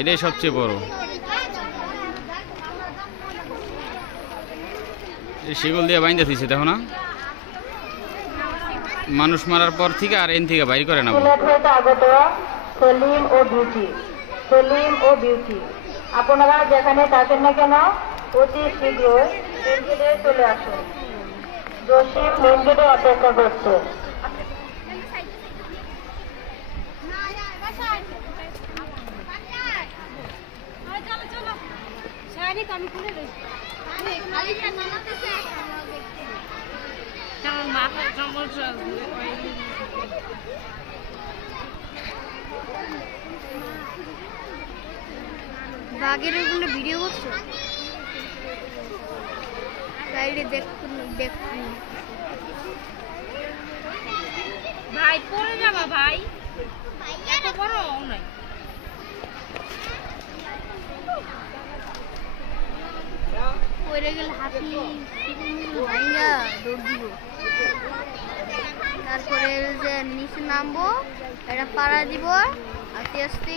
এটাই সবচেয়ে বড়। শিকল দিয়ে বাইন্দা দিছে, দেখো না, মানুষ মারার পর থেকে আর এন থেকে বাইর করে না। সেলিম ও বিউটি, আপনারা যেখানে থাকেন না কেন অতি শীঘ্রই মেন গেটে চলে আসুন। জসিম মেন গেটে অপেক্ষা করছে। বাঘের ওইগুলো ভিডিও করছো? সাইডে দেখুন ভাই, পড়ে যাবা ভাই, এত বড় নাই। পড়ে গেলে হাতি ভাইঙ্গা দৌড় দিব। তারপরে যে নিচে নামবো, এটা পাড়া দিব আস্তে আস্তে।